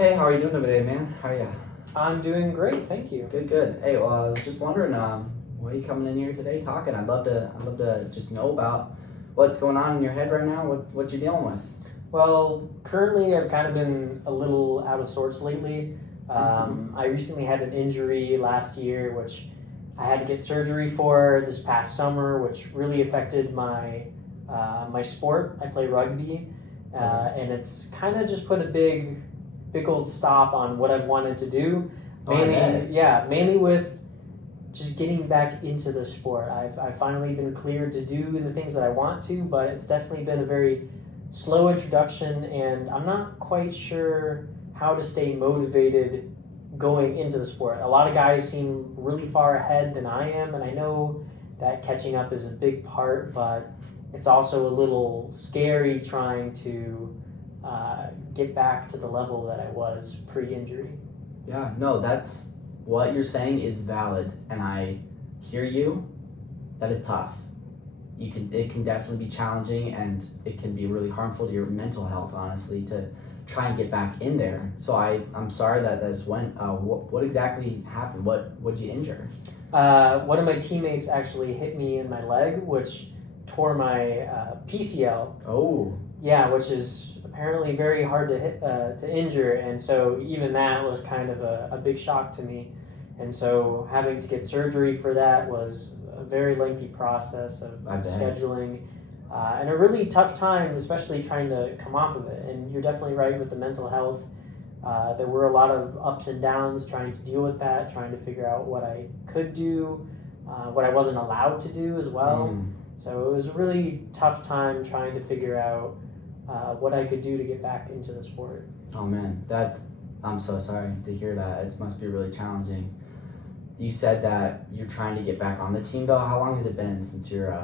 Hey, how are you doing today, man? How are you? I'm doing great, thank you. Good. Hey, well, I was just wondering, why are you coming in here today talking? I'd love to just know about what's going on in your head right now. What you dealing with? Well, currently I've kind of been a little out of sorts lately. I recently had an injury last year, which I had to get surgery for this past summer, which really affected my sport. I play rugby, and it's kind of just put a big old stop on what I've wanted to do. Mainly with just getting back into the sport. I've finally been cleared to do the things that I want to, but it's definitely been a very slow introduction, and I'm not quite sure how to stay motivated going into the sport. A lot of guys seem really far ahead than I am, and I know that catching up is a big part, but it's also a little scary trying to get back to the level that I was pre-injury. Yeah, no, that's what you're saying is valid, and I hear you. That is tough. It can definitely be challenging, and it can be really harmful to your mental health, honestly, to try and get back in there. So I'm sorry that this went. What exactly happened? What did you injure? One of my teammates actually hit me in my leg, which tore my PCL. Oh, Yeah, which is apparently very hard to injure, and so even that was kind of a big shock to me. And so having to get surgery for that was a very lengthy process of scheduling, and a really tough time, especially trying to come off of it. And you're definitely right with the mental health. There were a lot of ups and downs trying to deal with that, trying to figure out what I could do, what I wasn't allowed to do as well. So it was a really tough time trying to figure out what I could do to get back into the sport. Oh man, I'm so sorry to hear that. It must be really challenging. You said that you're trying to get back on the team though. How long has it been since your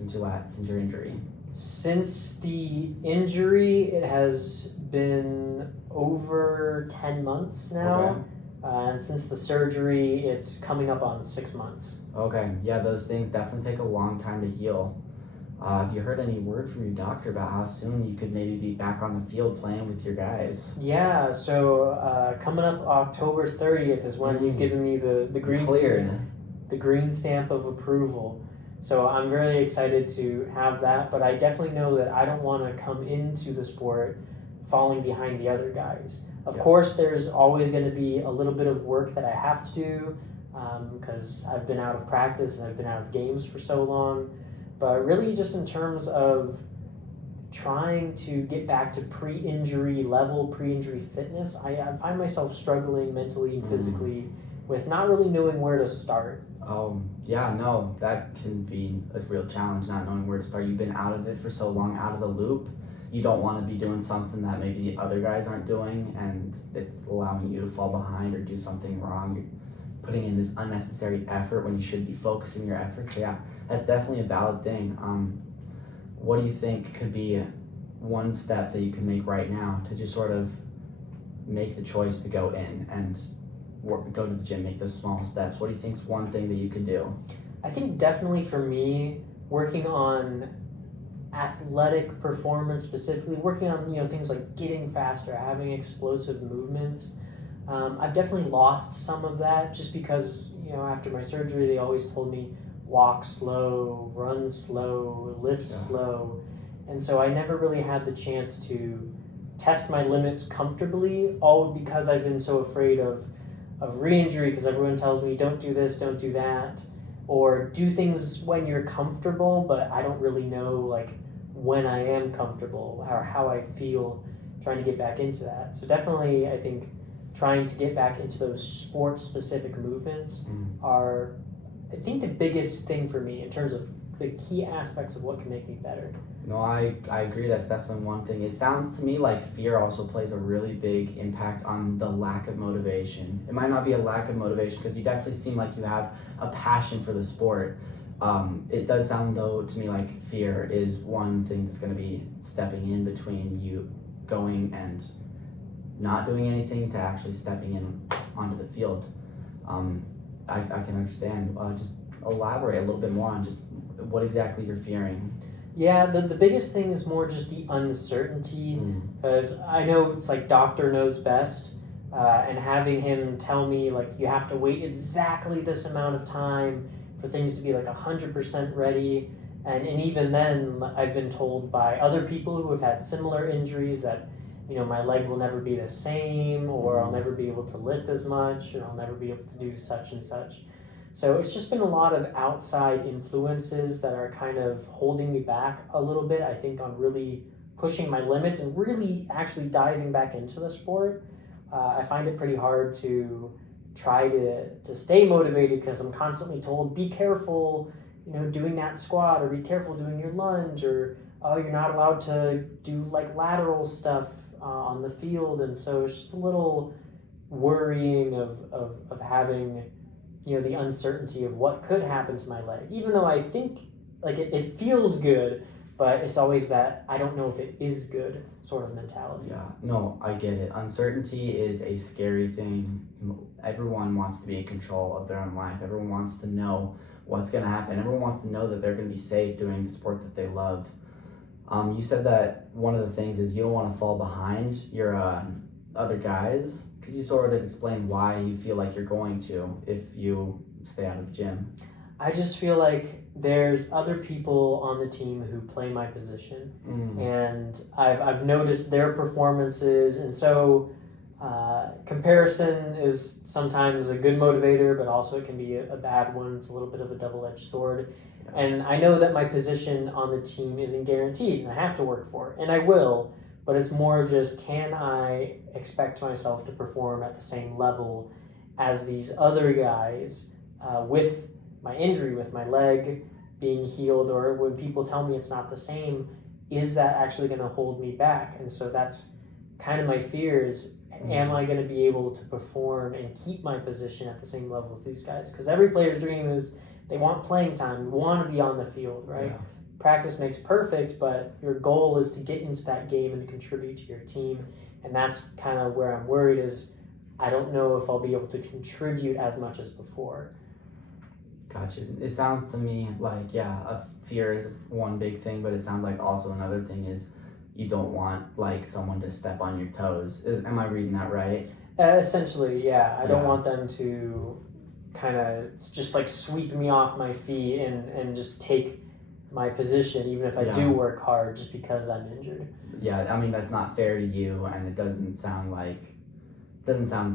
injury? Since the injury, it has been over 10 months now. Okay. And since the surgery, it's coming up on 6 months. Okay, yeah, those things definitely take a long time to heal. Have you heard any word from your doctor about how soon you could maybe be back on the field playing with your guys? Yeah, so coming up October 30th is when he's giving me the green stamp of approval. So I'm very excited to have that, but I definitely know that I don't want to come into the sport falling behind the other guys. Of course, there's always going to be a little bit of work that I have to do because I've been out of practice and I've been out of games for so long. But really just in terms of trying to get back to pre-injury level, pre-injury fitness, I find myself struggling mentally and physically with not really knowing where to start. Yeah, no, that can be a real challenge, not knowing where to start. You've been out of it for so long, out of the loop. You don't want to be doing something that maybe the other guys aren't doing, and it's allowing you to fall behind or do something wrong. You're putting in this unnecessary effort when you should be focusing your efforts. So yeah, that's definitely a valid thing. What do you think could be one step that you can make right now to just sort of make the choice to go in and go to the gym, make those small steps? What do you think is one thing that you could do? I think definitely for me, working on athletic performance specifically, working on things like getting faster, having explosive movements. I've definitely lost some of that just because after my surgery they always told me walk slow, run slow, lift slow, and so I never really had the chance to test my limits comfortably, all because I've been so afraid of re-injury, because everyone tells me don't do this, don't do that, or do things when you're comfortable, but I don't really know like when I am comfortable or how I feel trying to get back into that. So definitely I think trying to get back into those sports specific movements are, I think, the biggest thing for me in terms of the key aspects of what can make me better. No, I agree. That's definitely one thing. It sounds to me like fear also plays a really big impact on the lack of motivation. It might not be a lack of motivation because you definitely seem like you have a passion for the sport. It does sound though to me like fear is one thing that's going to be stepping in between you going and not doing anything to actually stepping in onto the field. I can understand. Just elaborate a little bit more on just what exactly you're fearing. Yeah, the biggest thing is more just the uncertainty, because I know it's like doctor knows best, and having him tell me like you have to wait exactly this amount of time for things to be like 100% ready. And even then, I've been told by other people who have had similar injuries that, my leg will never be the same, or I'll never be able to lift as much, or I'll never be able to do such and such. So it's just been a lot of outside influences that are kind of holding me back a little bit, I think, on really pushing my limits and really actually diving back into the sport. I find it pretty hard to try to stay motivated because I'm constantly told, be careful, doing that squat, or be careful doing your lunge, or oh, you're not allowed to do like lateral stuff on the field. And so it's just a little worrying of having, the uncertainty of what could happen to my leg, even though I think like it feels good, but it's always that I don't know if it is good sort of mentality. Yeah, no, I get it. Uncertainty is a scary thing. Everyone wants to be in control of their own life. Everyone wants to know what's going to happen. Everyone wants to know that they're going to be safe doing the sport that they love. You said that one of the things is you don't want to fall behind your other guys. Could you sort of explain why you feel like you're going to if you stay out of the gym? I just feel like there's other people on the team who play my position, and I've noticed their performances, and so comparison is sometimes a good motivator, but also it can be a bad one. It's a little bit of a double-edged sword. And I know that my position on the team isn't guaranteed, and I have to work for it, and I will, but it's more just, can I expect myself to perform at the same level as these other guys with my injury, with my leg being healed, or when people tell me it's not the same, is that actually going to hold me back? And so that's kind of my fears. Am I going to be able to perform and keep my position at the same level as these guys? Because every player's dream is they want playing time. You want to be on the field, right? Yeah. Practice makes perfect, but your goal is to get into that game and contribute to your team. And that's kind of where I'm worried is I don't know if I'll be able to contribute as much as before. Gotcha. It sounds to me like, a fear is one big thing, but it sounds like also another thing is you don't want like someone to step on your toes. Am I reading that right? Essentially, yeah. I don't want them to kind of just like sweep me off my feet and just take my position, even if I do work hard, just because I'm injured. Yeah, I mean, that's not fair to you, and it doesn't sound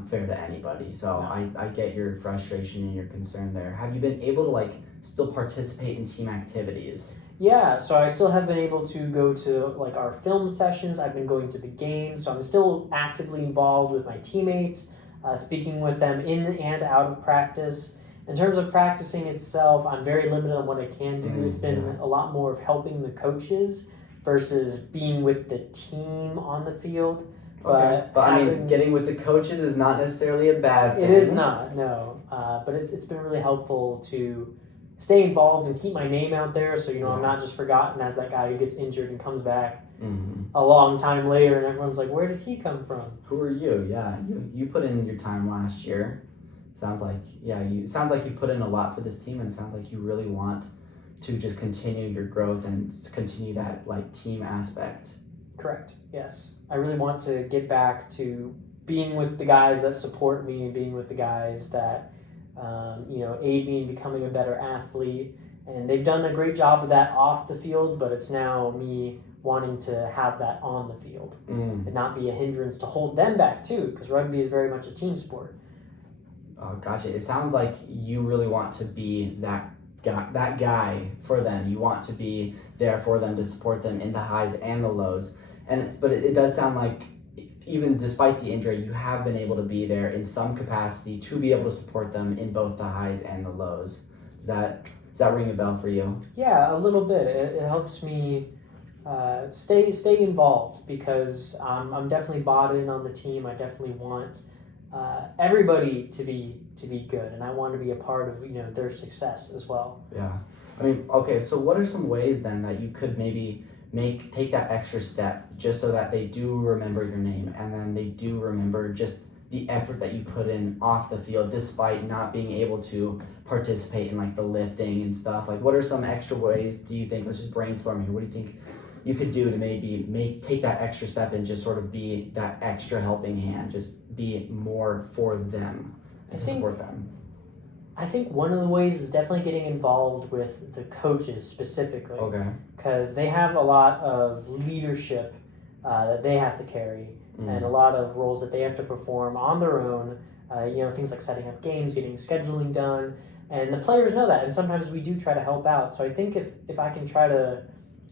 fair to anybody. So no. I get your frustration and your concern there. Have you been able to like still participate in team activities? Yeah, so I still have been able to go to like our film sessions. I've been going to the games, so I'm still actively involved with my teammates, speaking with them in and out of practice. In terms of practicing itself, I'm very limited on what I can do. It's been a lot more of helping the coaches versus being with the team on the field. Okay. But I mean, getting with the coaches is not necessarily a bad thing. It is not, no. But it's been really helpful to stay involved and keep my name out there so, I'm not just forgotten as that guy who gets injured and comes back a long time later and everyone's like, where did he come from? Who are you? Yeah, you put in your time last year. Sounds like you put in a lot for this team, and it sounds like you really want to just continue your growth and continue that like team aspect. Correct. Yes. I really want to get back to being with the guys that support me and being with the guys that, aid me in becoming a better athlete. And they've done a great job of that off the field, but it's now me wanting to have that on the field and not be a hindrance to hold them back too, because rugby is very much a team sport. Oh, gotcha. It sounds like you really want to be that guy for them. You want to be there for them to support them in the highs and the lows. But it does sound like even despite the injury, you have been able to be there in some capacity to be able to support them in both the highs and the lows. Does that ring a bell for you? Yeah, a little bit. It helps me stay involved because I'm definitely bought in on the team. I definitely want everybody to be good, and I want to be a part of their success as well. Yeah, I mean, okay. So what are some ways then that you could maybe take that extra step just so that they do remember your name and then they do remember just the effort that you put in off the field despite not being able to participate in like the lifting and stuff? Like, what are some extra ways do you think? Let's just brainstorm here. What do you think you could do to maybe take that extra step and just sort of be that extra helping hand, just be more for them and to support them? I think one of the ways is definitely getting involved with the coaches specifically. Okay. Because they have a lot of leadership that they have to carry and a lot of roles that they have to perform on their own. Things like setting up games, getting scheduling done, and the players know that. And sometimes we do try to help out. So I think if I can try to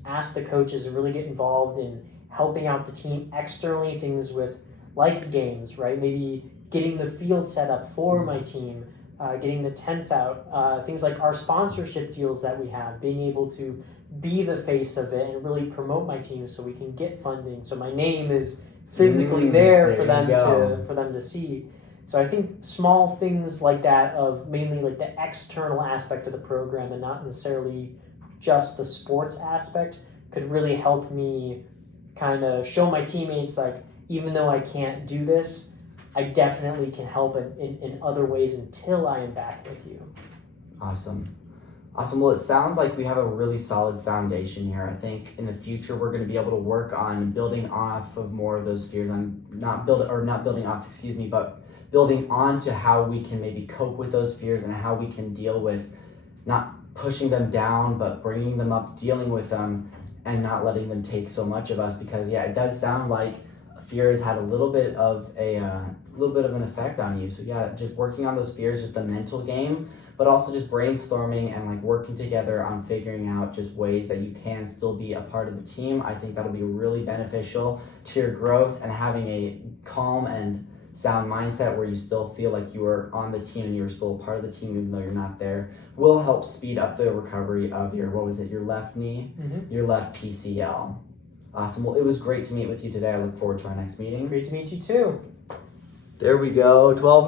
ask the coaches to really get involved in helping out the team externally, things with like games, right? Maybe getting the field set up for my team. Getting the tents out, things like our sponsorship deals that we have, being able to be the face of it and really promote my team so we can get funding. So my name is physically there for them to see. So I think small things like that, of mainly like the external aspect of the program and not necessarily just the sports aspect, could really help me kind of show my teammates, like, even though I can't do this, I definitely can help in other ways until I am back with you. Awesome. Well, it sounds like we have a really solid foundation here. I think in the future we're going to be able to work on building off of more of those fears. But building on to how we can maybe cope with those fears and how we can deal with not pushing them down, but bringing them up, dealing with them, and not letting them take so much of us. Because it does sound like fear has had a little bit of an effect on you. So just working on those fears, just the mental game, but also just brainstorming and like working together on figuring out just ways that you can still be a part of the team. I think that'll be really beneficial to your growth, and having a calm and sound mindset where you still feel like you are on the team and you're still a part of the team even though you're not there, will help speed up the recovery of your left knee, your left PCL. Awesome. Well, it was great to meet with you today. I look forward to our next meeting. Great to meet you too. There we go. 12 minutes.